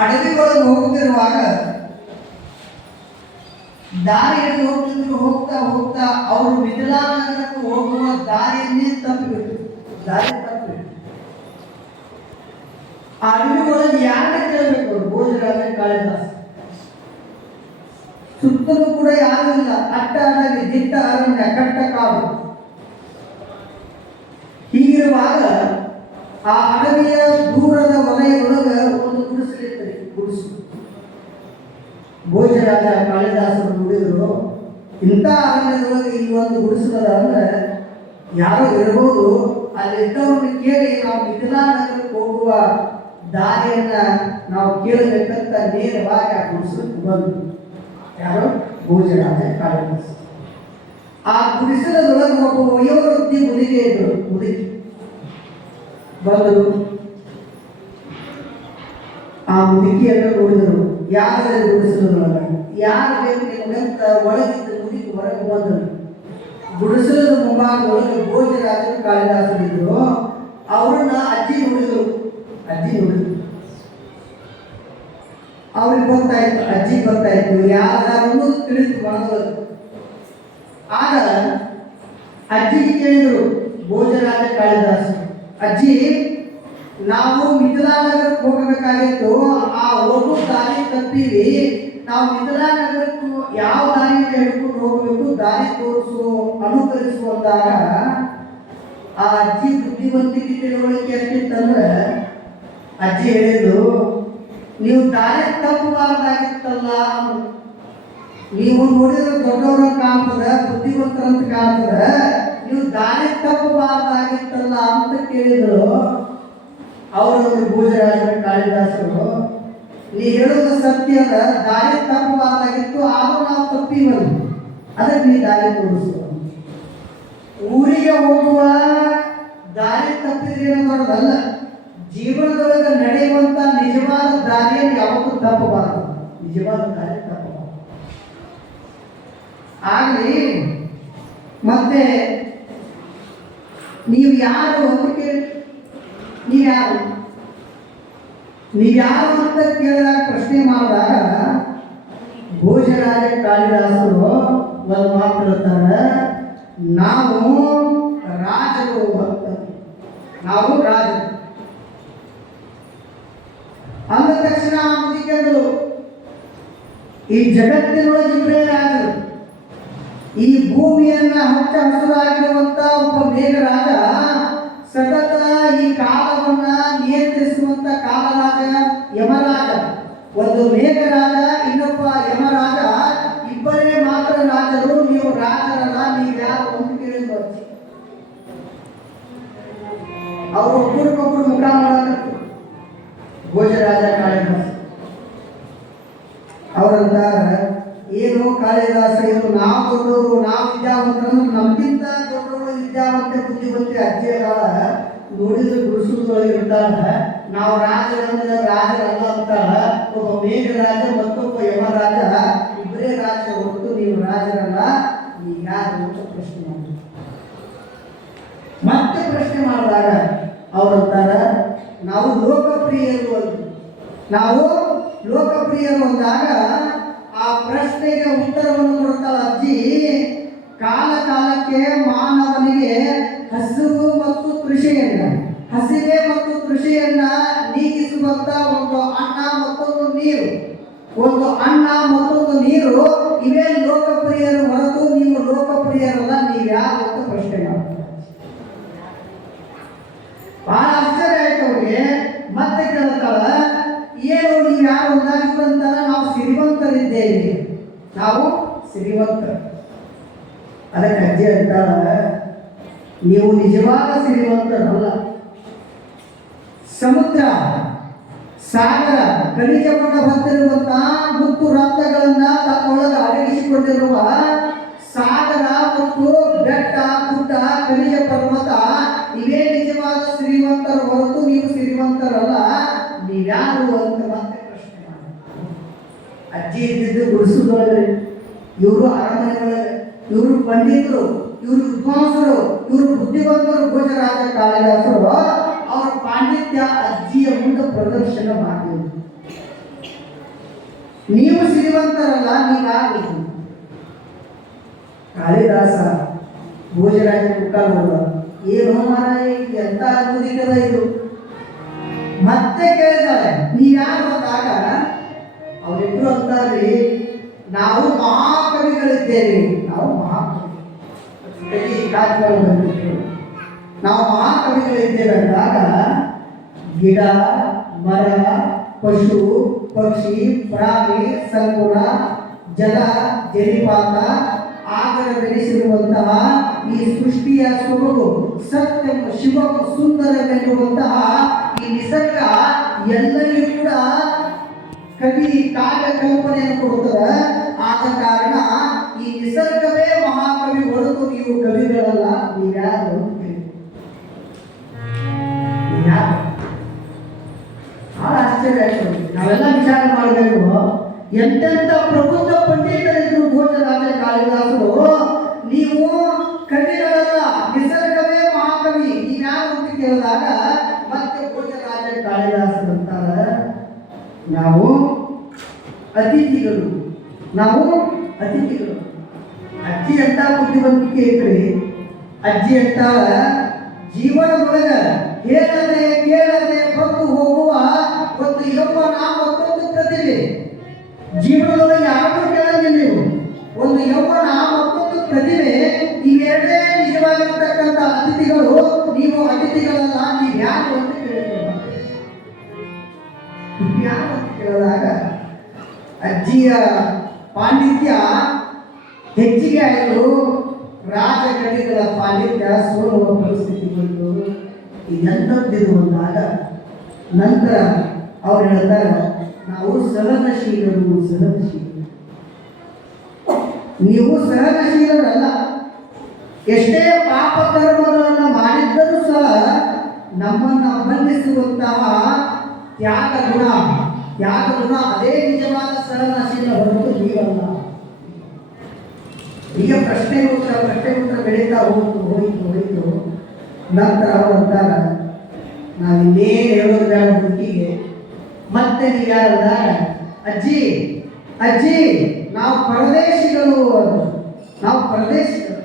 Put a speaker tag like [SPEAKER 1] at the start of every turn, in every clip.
[SPEAKER 1] ಅಡವಿ ಹೋಗುತ್ತಿರುವಾಗ ದಾರಿ ಹಿಡಿದು ಹೋಗ್ತಿದ್ರು, ಹೋಗ್ತಾ ಹೋಗ್ತಾ ಅವರು ಮಿಥಿಲಾನಗರಕ್ಕೆ ಹೋಗುವ ದಾರಿಯನ್ನೇ ತಪ್ಪಿಬಿಟ್ರು. ದಾರಿ ತಪ್ಪಿ ಆ ಅಡವಿ ಒಳಗೆ ಕೇಳಬೇಕು ಭೋಜರಾಜ ಕಾಳಿದಾಸ. ಸುತ್ತಲೂ ಕೂಡ ಯಾರು ಇಲ್ಲ. ಅಟ್ಟ ಅಡವಿ ದಿಟ್ಟ ಅರಣ್ಯ ಕಟ್ಟ ಕಾಡು ಹೀಗಿರುವಾಗ ಆ ಅಡವಿಯ ದೂರದ ವಲಯದೊಳಗ ಒಂದು ಗುಡಿಸಲಿರ್ತದೆ ಗುಡಿಸು ಭೋಜರಾಜ ಕಾಳಿದಾಸರು ನುಡಿದ್ರು, ಇಂಥ ಅರಣ್ಯದೊಳಗೆ ಇಲ್ಲಿ ಒಂದು ಗುಡಿಸದ ಅಂದ್ರೆ ಯಾರು ಇರಬಹುದು ಅಲ್ಲಿ ಇದ್ದವ್ರನ್ನ ಕೇಳಿ ನಾವು ಮಿಥಿಲಾ ನಗರಕ್ಕೆ ಹೋಗುವ ದಾರಿಯನ್ನ ನಾವು ಕೇಳಬೇಕಂತ ನೇರವಾಗಿ ಆ ಗುಡಿಸಲಕ್ಕೆ ಬಂದು ಯಾರು? ಭೋಜರಾಜ ಕಾಳಿದಾಸ ಆ ಗುಡಿಸಲದೊಳಗೆ ಒಬ್ಬ ವಯೋವೃದ್ಧಿ ಮುದುಗೆ ಇದ್ರು ಮುದುಕಿ ಬಂದರು. ಆ ಮುದುಕಿಯನ್ನು ನೋಡಿದರು. ಯಾರ ಗುಡಿಸಲು ಯಾರು ನಿಮಗಂತ ಒಳಗಿದ್ದ ಮುದುಕಿ ಹೊರಗೆ ಬಂದರು? ಗುಡಿಸಲದ ಮುಂಭಾಗದೊಳಗೆ ಭೋಜರಾಜರು ಕಾಳಿದಾಸರಿದ್ರು ಅವರನ್ನ ಅಜ್ಜಿ ನೋಡಿದರು. ಅಜ್ಜಿ ನೋಡಿದ್ರು. ಅವ್ರಿಗೆ ಗೊತ್ತಾಯ್ತು, ಅಜ್ಜಿ ಗೊತ್ತಾಯ್ತು. ಯಾರು ತಿಳಿದು ಬಂದರು. ಆಗ ಅಜ್ಜಿಗೆ ಕೇಳಿದರು ಭೋಜರಾಜ ಕಾಳಿದಾಸ ಅಜ್ಜಿ, ನಾವು ಮಿಥಿಲಾನಗರಕ್ಕೆ ಹೋಗಬೇಕಾಗಿತ್ತು. ಆ ಹೋಗೋ ದಾರಿ ತಪ್ಪಿವಿ ನಾವು ಮಿಥಿಲಾನಗರಕ್ಕೂ ಯಾವ ದಾರಿಯಿಂದ ಹಿಡ್ಕೊಂಡು ಹೋಗಬೇಕು, ದಾರಿ ತೋರಿಸು ಅನುಕರಿಸು ಅಂದಾಗ ಆ ಅಜ್ಜಿ ಬುದ್ಧಿವಂತಿಕೆ ತಿಳುವಳಿಕೆ ಎಷ್ಟಿತ್ತಂದ್ರೆ ಅಜ್ಜಿ ಹೇಳಿದ್ರು ನೀವು ದಾರಿ ತಪ್ಪಬಾರ್ದಾಗಿತ್ತಲ್ಲ ಅಂದ್ರು. ನೀವು ನೋಡಿದ್ರೆ ದೊಡ್ಡವ್ರ ಕಾಣ್ತದ, ಬುದ್ಧಿವಂತರಂತ ಕಾಣ್ತದ. ನೀವು ದಾರಿ ತಪ್ಪಬಾರ್ದಾಗಿತ್ತಲ್ಲ ಅಂತ ಕೇಳಿದ್ರು. ಅವರು ಭೋಜರಾಜರ ಕಾಳಿದಾಸರು, ನೀ ಹೇಳೋದು ಸತ್ಯ ಅಲ್ಲ, ದಾರಿ ತಪ್ಪಬಾರ್ದಾಗಿತ್ತು ಆದ್ರೂ ನಾವು ತಪ್ಪಿವಲ್ಲ. ಅದಕ್ಕೆ ನೀ ದಾರಿ ತೋರಿಸು. ಊರಿಗೆ ಹೋಗುವ ದಾರಿ ತಪ್ಪಿದ್ರೆ ದೊಡ್ಡದಲ್ಲ ಜೀವನದೊಳಗೆ ನಡೆಯುವಂತ ನಿಜವಾದ ದಾರಿಯನ್ನು ಯಾವತ್ತೂ ತಪ್ಪಬಾರದು. ನಿಜವಾದ ದಾರಿ ತಪ್ಪಬಾರದು. ಆಗಲಿ, ಮತ್ತೆ ನೀವು ಯಾರು ಅಂತ ಕೇಳಿ. ನೀವ್ಯಾರು ಯಾರು? ನೀವು ಯಾರು ಅಂತ ಕೇಳಿದಾಗ ಪ್ರಶ್ನೆ ಮಾಡಿದಾಗ, ಭೋಜರಾಜ ಕಾಳಿದಾಸರು ಒಂದು ಮಾತು ಹೇಳ್ತಾರೆ, ನಾವು ರಾಜರು ಅಂತ. ನಾವು ರಾಜ ಅಂದ ತಕ್ಷಣ ಆ ಮುದುಕಿಯರು ಈ ಜಗತ್ತಿನೊಳಗೆ ಇಬ್ಬರೇ ರಾಜರು. ಈ ಭೂಮಿಯನ್ನ ಹಚ್ಚ ಹಸುರಾಗಿರುವಂತ ಒಬ್ಬ ಮೇಘರಾಜ ಸತತ ಈ ಕಾಲವನ್ನ ನಿಯಂತ್ರಿಸುವಂತ ಕಾಲರಾಜ ಯಮರಾಜ. ಒಂದು ಮೇಘರಾಜ, ಇನ್ನೊಬ್ಬ ಯಮರಾಜ, ಇಬ್ಬರೇ ಮಾತ್ರ ರಾಜರು, ನೀವು ರಾಜರಲ್ಲ ನೀವು ಯಾರು ಅಂತ ಅಜ್ಜಿ. ಅವರು ಒಬ್ಬರಿಗೊಬ್ಬರು ಮುಖ ಮಾಡಬೇಕು ಭೋಜರಾಜ ಕಾಳಿದಾಸ. ಅವರಂತಾರ ಏನು ಕಾಳಿದಾಸ ಇದು ನಾವು ದೊಡ್ಡವರು, ನಾವು ವಿದ್ಯಾವಂತರನ್ನು ನಮಗಿಂತ ದೊಡ್ಡವರು ವಿದ್ಯಾವಂತೆ ಬುದ್ಧಿವಂತೆ ಅಜ್ಜಿ ಅದಾಳ ನೋಡಿದ್ರೆ ಗುರುಸುದೊಳಗೆ ಇರ್ತಾಳ ನಾವು ರಾಜರಂದ್ರೆ ರಾಜರಲ್ಲ ಅಂತಾರ. ಒಬ್ಬ ಮೇಘರಾಜ ಮತ್ತೊಬ್ಬ ಯಮರಾಜ ಇಬ್ಬರೇ ರಾಜ ಹೊರತು ನೀವು ರಾಜರಲ್ಲ. ನೀವು ಯಾರು ಅಂತ ಪ್ರಶ್ನೆ ಮಾಡಿ. ಮತ್ತೆ ಪ್ರಶ್ನೆ ಮಾಡಿದಾಗ ಅವರಂತಾರ ನಾವು ಲೋಕಪ್ರಿಯರು ಅಂತ ನಾವು ಲೋಕಪ್ರಿಯರು ಅಂದಾಗ ಪ್ರಶ್ನೆಗೆ ಉತ್ತರವನ್ನು ಕೊಡುತ್ತಾ ಅಜ್ಜಿ. ಕಾಲ ಕಾಲಕ್ಕೆ ಮಾನವನಿಗೆ ಹಸಿವು ಮತ್ತು ಕೃಷಿಯನ್ನ, ಹಸಿವೆ ಮತ್ತು ಕೃಷಿಯನ್ನ ನೀಗಿಸುವಂತ ಒಂದು ಅನ್ನ ಮತ್ತೊಂದು ನೀರು. ಒಂದು ಅನ್ನ ಮತ್ತೊಂದು ನೀರು, ಇವೇ ಲೋಕಪ್ರಿಯರು ಹೊರತು ನೀವು ಲೋಕಪ್ರಿಯರಲ್ಲ, ನೀವು ಯಾರು ಅಂತ ಪ್ರಶ್ನೆ ಮಾಡ್ತಾರೆ. ಬಹಳ ಆಶ್ಚರ್ಯ ಆಯ್ತು ಅವ್ರಿಗೆ. ಮತ್ತೆ ಕೇಳ್ತಾಳ, ಏನು, ನೀವು ಯಾರು? ನಾವು ಶ್ರೀಮಂತರಿದ್ದೇವೆ. ನಾವು ಸಿರಿವಂತ ಅದಕ್ಕೆ ಅಜ್ಜಿ ಅಂತಾಳ ನೀವು ನಿಜವಾದ ಶ್ರೀಮಂತರಲ್ಲ ಸಮುದ್ರ, ಸಾಗರ ಖನಿಜಮಣ್ಣ ಹೊತ್ತಿರುವಂತಹ ಮುತ್ತು ರತ್ನಗಳನ್ನ ತನ್ನೊಳಗೆ ಅಡಗಿಸಿಕೊಂಡಿರುವ ಸಾಗರ ಮತ್ತು ಬೆಟ್ಟ, ಗುಡ್ಡ, ಖನಿಜ ಪರ್ವತ, ಇವೇ ನಿಜವಾದ ಶ್ರೀಮಂತರು ಹೊರತು ನೀವು ಶ್ರೀಮಂತರಲ್ಲ ನೀವ್ಯಾರು ಅಂತ ಅಜ್ಜಿ ಇದ್ದಿದ್ದು ಗುಡಿಸಲೊಳಗೆ ಇವರು ಅರಮನೆಯೊಳಗೆ ಇವರು ಪಂಡಿತರು, ಇವರು ವಿದ್ವಾಂಸರು, ಇವರು ಬುದ್ಧಿವಂತರು ಭೋಜರಾಜ ಕಾಳಿದಾಸರು, ಅವರ ಪಾಂಡಿತ್ಯ ಅಜ್ಜಿಯ ಮುಂದೆ ಪ್ರದರ್ಶನ ಮಾಡಿದ್ರು. ನೀವು ಸಿರಿವಂತರಲ್ಲ ನೀವಾಗಬೇಕು ಕಾಳಿದಾಸ, ಭೋಜರಾಜ ಮುಖಾಲೋದ ಏನು ಏ ಎಂತ ಅದ್ಭುತ ಇದು? ಮತ್ತೆ ಕೇಳಿದಾರೆ ನೀವ್ಯಾರು ಅಂದಾಗ ಅವರಿಬ್ರು ಅಂತಾರ್ರಿ ನಾವು ಮಹಾಕವಿಗಳಿದ್ದೇವೆ. ನಾವು ಮಹಾಕವಿ. ಕವಿ ಕಾವ್ಯಗಳು ಬಂದಿದ್ರು ನಾವು ಮಹಾಕವಿಗಳಿದ್ದೇವೆ ಅಂದಾಗ, ಗಿಡ, ಮರ, ಪಶು, ಪಕ್ಷಿ, ಪ್ರಾಣಿ, ಸಂಕುಲ, ಜಲ ಜಲಿಪಾತ ಆಗರ ಬೆಳೆಸಿರುವಂತಹ ಈ ಸೃಷ್ಟಿಯ ಸೊಬಗು ಸತ್ಯ ಶಿವ ಸುಂದರವೆನ್ನುವಂತಹ ಈ ನಿಸರ್ಗ ಎಲ್ಲರಿಗೂ ಕೂಡ ಕವಿ ಕಾವ್ಯ ಕಲ್ಪನೆಯನ್ನು ಕೊಡುತ್ತದೆ. ಆದ ಕಾರಣ ಈ ನಿಸರ್ಗವೇ ಮಹಾಕವಿ ಹೊರತು ನೀವು ಕವಿಗಳಲ್ಲ. ನೀವ್ಯಾರು? ಬಹಳ ಆಶ್ಚರ್ಯ ನಾವೆಲ್ಲ ವಿಚಾರ ಮಾಡಬೇಕು. ಎಂತೆಂತ ಪ್ರಬುದ್ಧ ಪಂಡಿತರಿದ್ರು ಭೋಜರಾಜ ಕಾಳಿದಾಸರು. ನೀವು ಕವಿಗಳಲ್ಲ, ನಿಸರ್ಗವೇ ಮಹಾಕವಿ. ನೀವ್ಯಾರು ಅಂತ ಕೇಳಿದಾಗ ಮತ್ತೆ ರಾಜ ಕಾಳಿದಾಸರು ಅಂತಾರೆ. ನಾವು ಅತಿಥಿಗಳು. ನಾವು ಅತಿಥಿಗಳು. ಅಜ್ಜಿ ಅಂತ ಬುದ್ಧಿವಂತಿಕೆ ಐತ್ರಿ ಅಜ್ಜಿ ಅಂತ ಜೀವನದೊಳಗ ಹೇಳದೆ ಕೇಳದೆ ಬಂದು ಹೋಗುವ ಒಂದು ಯೌವನ ಮತ್ತೊಂದು ಪ್ರತಿಭೆ. ಜೀವನದೊಳಗೆ ಯಾರು ಕೇಳಂಗಿಲ್ಲ ನೀವು. ಒಂದು ಯೌವನ ಮತ್ತೊಂದು ಪ್ರತಿಭೆ ಇವೆರಡೇ ನಿಜವಾಗಿರ್ತಕ್ಕಂಥ ಅತಿಥಿಗಳು, ನೀವು ಅತಿಥಿಗಳಲ್ಲ, ನೀವು ಯಾರು ಅಂತ ಅಜ್ಜಿಯ ಪಾಂಡಿತ್ಯ ಹೆಚ್ಚಿಗೆ ಆಯಿತು. ರಾಜಗಡಿಗಳ ಪಾಂಡಿತ್ಯ ಸೋಲುವ ಪರಿಸ್ಥಿತಿ ಬಂತು. ಇದೆಂಥದ್ದಿದು ಬಂದಾಗ ನಂತರ ಅವ್ರು ಹೇಳ್ತಾರೆ, ನಾವು ಸಹನಶೀಲರು ಸಹನಶೀಲರು. ನೀವು ಸಹನಶೀಲರಲ್ಲ. ಎಷ್ಟೇ ಪಾಪ ಕರ್ಮಗಳನ್ನು ಮಾಡಿದ್ದರೂ ಸಹ ನಮ್ಮನ್ನು ಬಂಧಿಸುವಂತಹ ತ್ಯಾಗ ಗುಣ ಗುಣ ಅದೇ ನಿಜವಾದ ಸಹನಶೀಲ ಹೊರತು ನೀವಲ್ಲ ಈಗ ಪ್ರಶ್ನೆ ಉತ್ತರ ಪ್ರಶ್ನೆ ಉತ್ತರ ಬೆಳೀತಾ ಹೋಗ್ತು ಹೋಯ್ತು ಹೋಯ್ತು. ನಂತರ ಅವರು ಅಂತಾರ ನಾವಿನ್ನೇನು ಹೇಳೋದ್ರ ಹುಡುಗಿಗೆ. ಮತ್ತೆ ನೀವು ಯಾರು ಅಜ್ಜಿ ಅಜ್ಜಿ, ನಾವು ಪರದೇಶಿಗಳು ನಾವು ಪರದೇಶಿಗಳು.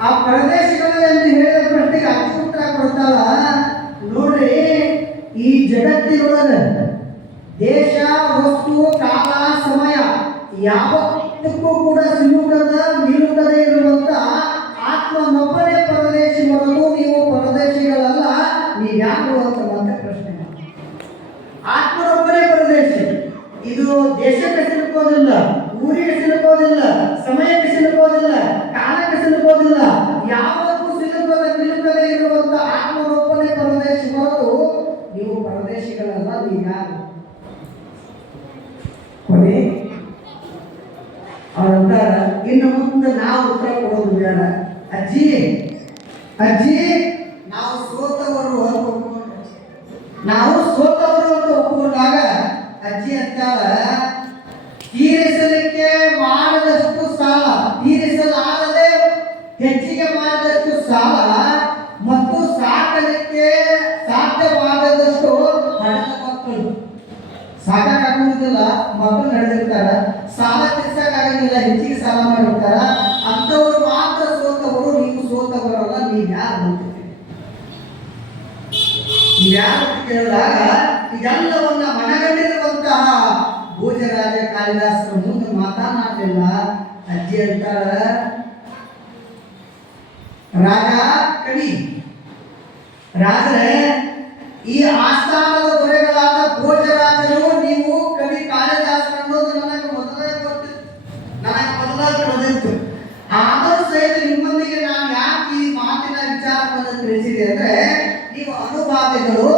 [SPEAKER 1] ಆ ಪರದೇಶಿಗಳು ಅಂತ ಹೇಳಿದ ಪ್ರಶ್ನೆಗೆ ಅಚ್ಚು ಉತ್ತರ ಕೊಡ್ತಾರ ನೋಡ್ರಿ ಈ ಜಗತ್ತಿನೊಳಗೆ ದೇಶ, ವಸ್ತು, ಕಾಲ, ಸಮಯ ಯಾವತ್ತಕ್ಕೂ ಕೂಡ ಸಿಲುಕದ ನಿಲುಕದೇ ಇರುವಂತ ಆತ್ಮನೊಬ್ಬನೇ ಪರದೇಶಿ ಹೊರಗೂ ನೀವು ಪರದೇಶಿಗಳಲ್ಲ, ನೀವು ಯಾಕೆ ಅಂತ ಪ್ರಶ್ನೆ ಆತ್ಮನೊಬ್ಬನೇ ಪರದೇಶಿ. ಇದು ದೇಶಕ್ಕೆ ಸಿಲುಕೋದಿಲ್ಲ ನೀವು ಪರದೇಶಿಗಳಲ್ಲ, ನೀವು ಯಾರು ಕೊನೆ ಅವ್ರಂತಾರ ಇನ್ನು ಮುಂದೆ ನಾವು ಉತ್ತರ ಕೊಡೋದು ಬೇಡ ಅಜ್ಜಿ ಅಜ್ಜಿ, ನಾವು ಸೋತವರು. ನಾವು ಸೋತವರು ಅಂತ ಒಪ್ಪಿಕೊಂಡಾಗ ಅಜ್ಜಿ ಅಂತಾಳ ಸಾಕಾಗುವುದಿಲ್ಲ ಮಕ್ಕಳು ನಡೆದಿರ್ತಾರ. ಸಾಲ ತೀರ್ಸಕ್ಕಾಗಂಗಿಲ್ಲ, ಹೆಚ್ಚಿಗೆ ಸಾಲ ಮಾಡಿರ್ತಾರ. ಅಂತವ್ರು ಮಾತ್ರ ಸೋತವರು, ನೀವು ಸೋತವರಲ್ಲ ನೀವು ಯಾರು ಯಾರು ಕೇಳಿದಾಗ ಇದೆಲ್ಲವನ್ನ ಮನಗಂಡಿರುವಂತಹ ಭೋಜರಾಜ ಕಾಳಿದಾಸರ ಮುಂದೆ ಮಾತನಾಡಲಿಲ್ಲ. ಅಜ್ಜಿ ಅಂತಾಳ, ರಾಜ ಕವಿ ರಾಜರೇ ಈ ಆಸ್ಥಾನದ ದೊರೆಗಳಾದ ಭೋಜರಾಜರು ನೀವು ಕವಿ ಕಾಳಿದಾಸರು ಅನ್ನೋದು ನನಗೆ ಮೊದಲೇ ಗೊತ್ತಿತ್ತು ನನಗೆ ಮೊದಲೇ ತಿಳಿದಿತ್ತು ಆದರೂ ಸಹಿತ ನಿಮ್ಮೊಂದಿಗೆ ನಾನು ಯಾಕೆ ಈ ಮಾತಿನ ವಿಚಾರವನ್ನು ತಿಳಿಸಿದೆ ಅಂದ್ರೆ ನೀವು ಅನುಭಾವಿಗಳು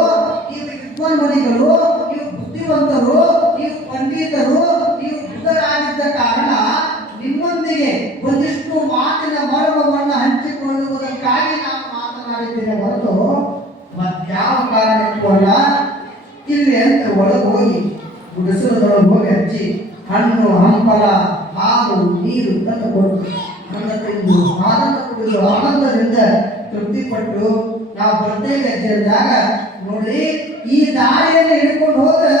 [SPEAKER 1] ನೀವು ವಿದ್ವಾನ್ಮಣಿಗಳು ನೀವು ಬುದ್ಧಿವಂತರು ನೀವು ಪಂಡಿತರು ನೀವು ಬುದ್ಧರಾಗಿದ್ದ ಕಾರಣ ನಿಮ್ಮೊಂದಿಗೆ ಒಂದಿಷ್ಟು ಮಾತಿನ ಮರ್ಮವನ್ನು ಹಂಚಿಕೊಳ್ಳುವುದಕ್ಕಾಗಿ ನಾನು ಮಾತನಾಡಿದ್ದೇನೆ ಹೊರತು ಮತ್ಯಾವ ಕಾರಣಕ್ಕೂ ಅಲ್ಲ ಇಲ್ಲಿ ಅಂತ ಒಳಗೆ ಹೋಗಿ ಕೊಡು ಆನಂದದಿಂದ ಆನಂದ ಕುಡಿದು ಆನಂದದಿಂದ ತೃಪ್ತಿಪಟ್ಟು ನಾವು ಬರ್ತೇವೆ ಅಂದಾಗ ನೋಡಿ ಈ ದಾರಿಯನ್ನು ಹಿಡ್ಕೊಂಡು ಹೋದ್ರೆ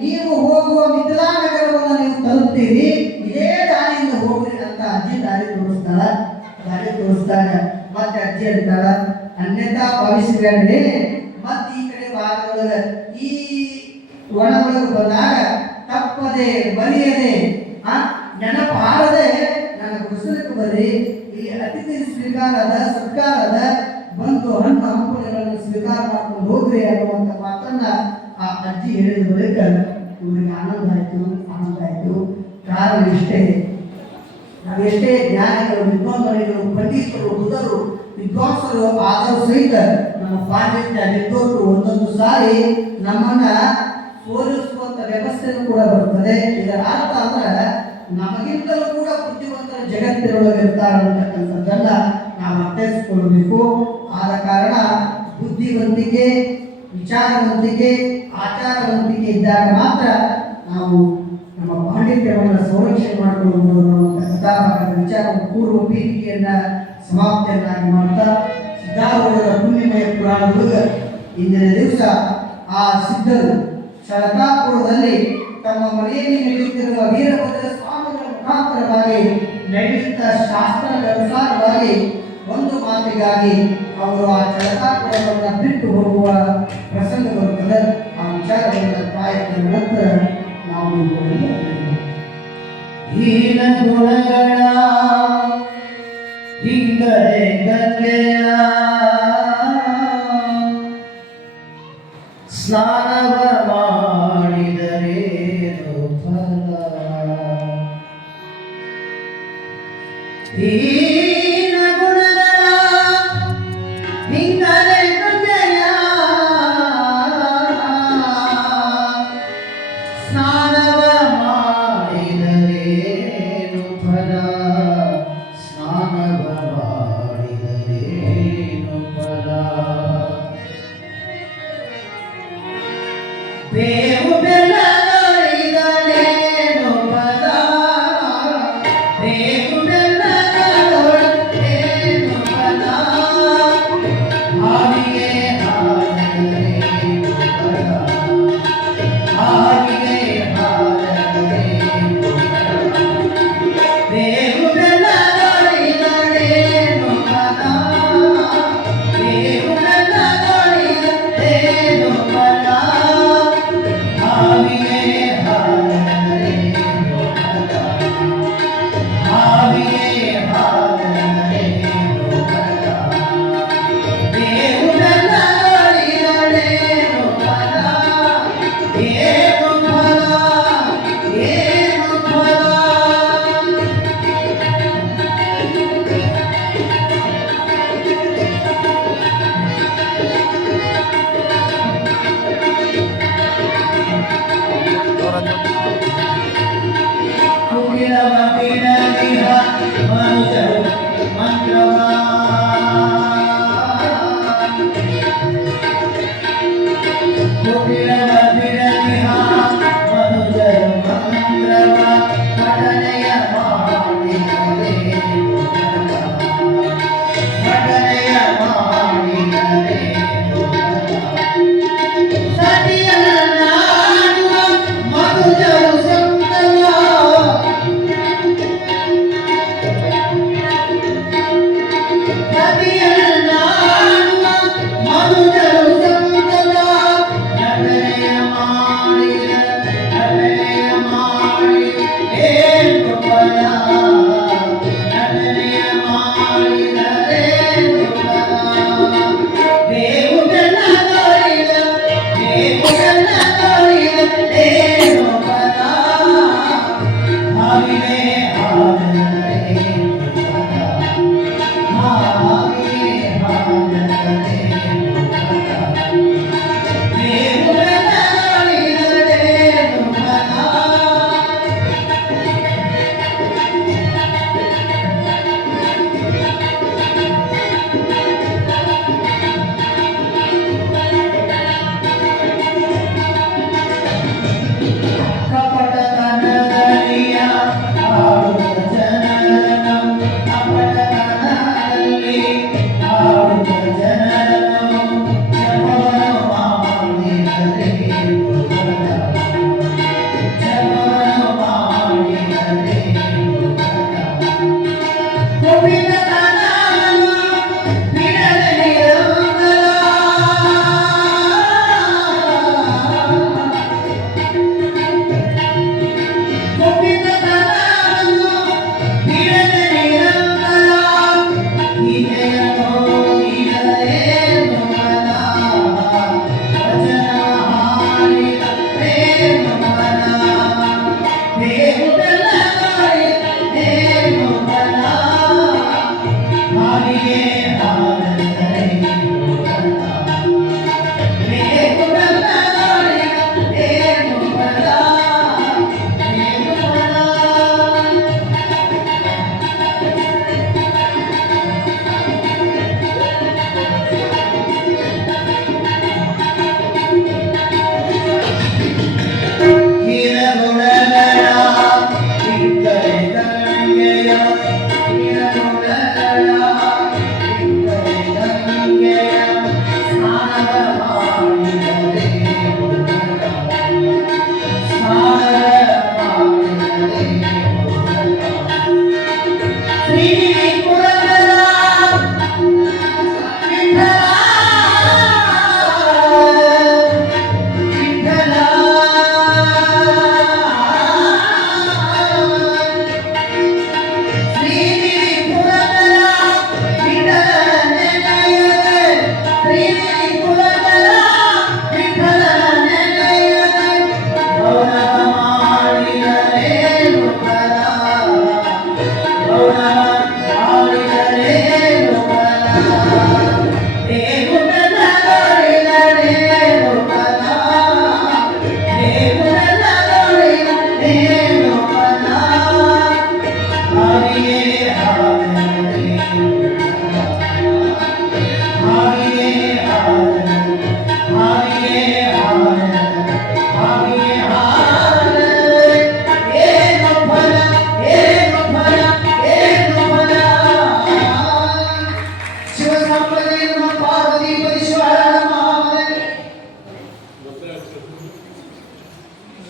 [SPEAKER 1] ನೀವು ಹೋಗುವ ಮಿಥಿಲಾ ನಗರವನ್ನು ನೀವು ತಲುಪ್ತೀರಿ ಇದೇ ದಾರಿಯಿಂದ ಹೋಗ್ರಿ ಅಂತ ಅಜ್ಜಿ ದಾರಿ ತೋರಿಸ್ತಾಳ ದಾರಿ ತೋರಿಸ್ದಾಗ ಮತ್ತೆ ಅಜ್ಜಿ ಅಂತಾಳ ಅನ್ಯತಾ ಭಾವಿಸಬೇಡ್ರಿ ಮತ್ತೆ ಈ ಕಡೆ ಭಾಗದೊಳಗ ಈ ಒಳಗೊಳಗೆ ಬಂದಾಗ ತಪ್ಪದೆ ಬರೆಯದೆ ಆ ನೆನಪಾರದೆ ನನ್ನ ಗುಡಿಸಲಕ್ಕೆ ಬರ್ರಿ ಈ ಅತಿಥಿ ಸ್ವೀಕಾರದ, ಸತ್ಕಾರದ ಬಂದು ಹಣ್ಣು ಹಂಪಲುಗಳನ್ನು ಸ್ವೀಕಾರ ಮಾಡ್ಕೊಂಡು ಹೋಗ್ರಿ ಅನ್ನುವಂಥ ಮಾತನ್ನ ಆ ಅಜ್ಜಿ ಹೇಳಿದ ಬಳಿಕ ಇವರಿಗೆ ಆನಂದ ಆಯ್ತು ಆನಂದ ಆಯ್ತು. ಕಾರಣ ಇಷ್ಟೇ. ನಾವೆಷ್ಟೇ ಜ್ಞಾನಿಗಳು ವಿದ್ವಾಂಸರು ಪಂಡಿತರು ಬುಧರು ವಿದ್ವಾಂಸರು ಆದರೂ ಸಹಿತ ನಮ್ಮ ಪಾಂಡಿತ್ಯ ನಿರ್ದೋಷರು ಒಂದೊಂದು ಸಾರಿ ನಮ್ಮನ್ನ ಸೋಲಿಸುವಂತ ವ್ಯವಸ್ಥೆನೂ ಕೂಡ ಬರುತ್ತದೆ ಇದರ ಅರ್ಥ ಅಂದ್ರೆ ನಮಗಿಂತಲೂ ಕೂಡ ಬುದ್ಧಿವಂತರ ಜಗತ್ತಿನೊಳಗೆ ಇರ್ತಾರೆ ಅಂತಕ್ಕಂಥದ್ದನ್ನ ನಾವು ಅರ್ಥೈಸ್ಕೊಳ್ಬೇಕು. ಆದ ಕಾರಣ ಬುದ್ಧಿವಂತಿಕೆ, ವಿಚಾರವಂತಿಕೆ, ಆಚಾರವಂತಿಕೆ ಇದ್ದಾಗ ಮಾತ್ರ ನಾವು ನಮ್ಮ ಪಾಂಡಿತ್ಯವನ್ನು ಸಂರಕ್ಷಣೆ ಅನ್ನುವಂಥ ಕಥಾಭಾಗದ ವಿಚಾರವನ್ನು ಪೂರ್ವ ಪೀಠಿಕೆಯನ್ನ ಸಮಾಪ್ತಿಯನ್ನಾಗಿ ಮಾಡ್ತಾ ಸಿದ್ಧಾರೂಢರ ಪುಣ್ಯಮಯ ಪುರಾಣದೊಳಗ ಇಂದಿನ ದಿವಸ ಆ ಸಿದ್ಧರು ಶರತಾಪುರದಲ್ಲಿ ತಮ್ಮ ಮನೆಯಲ್ಲಿ ನಡೆಯುತ್ತಿರುವ ವೀರಭದ್ರ ಮುಖಾಂತರವಾಗಿ ನಡೆಯುತ್ತ ಶಾಸ್ತ್ರಗನುಸಾರವಾಗಿ ಒಂದು ಮಾತಿಗಾಗಿ ಅವರು ಆ ಚಳಕಾಪುರವನ್ನು ಬಿಟ್ಟು ಹೋಗುವ ಪ್ರಸಂಗ ಬರುತ್ತದೆ ಆ ವಿಚಾರವನ್ನು ಕಾಯಕದ ನಂತರ ನಾವು.
[SPEAKER 2] ಹೀನ ಗುಣಗಳ ಹಿಂಗದೆ ಗಂಗೆಯ ಸ್ನಾನವ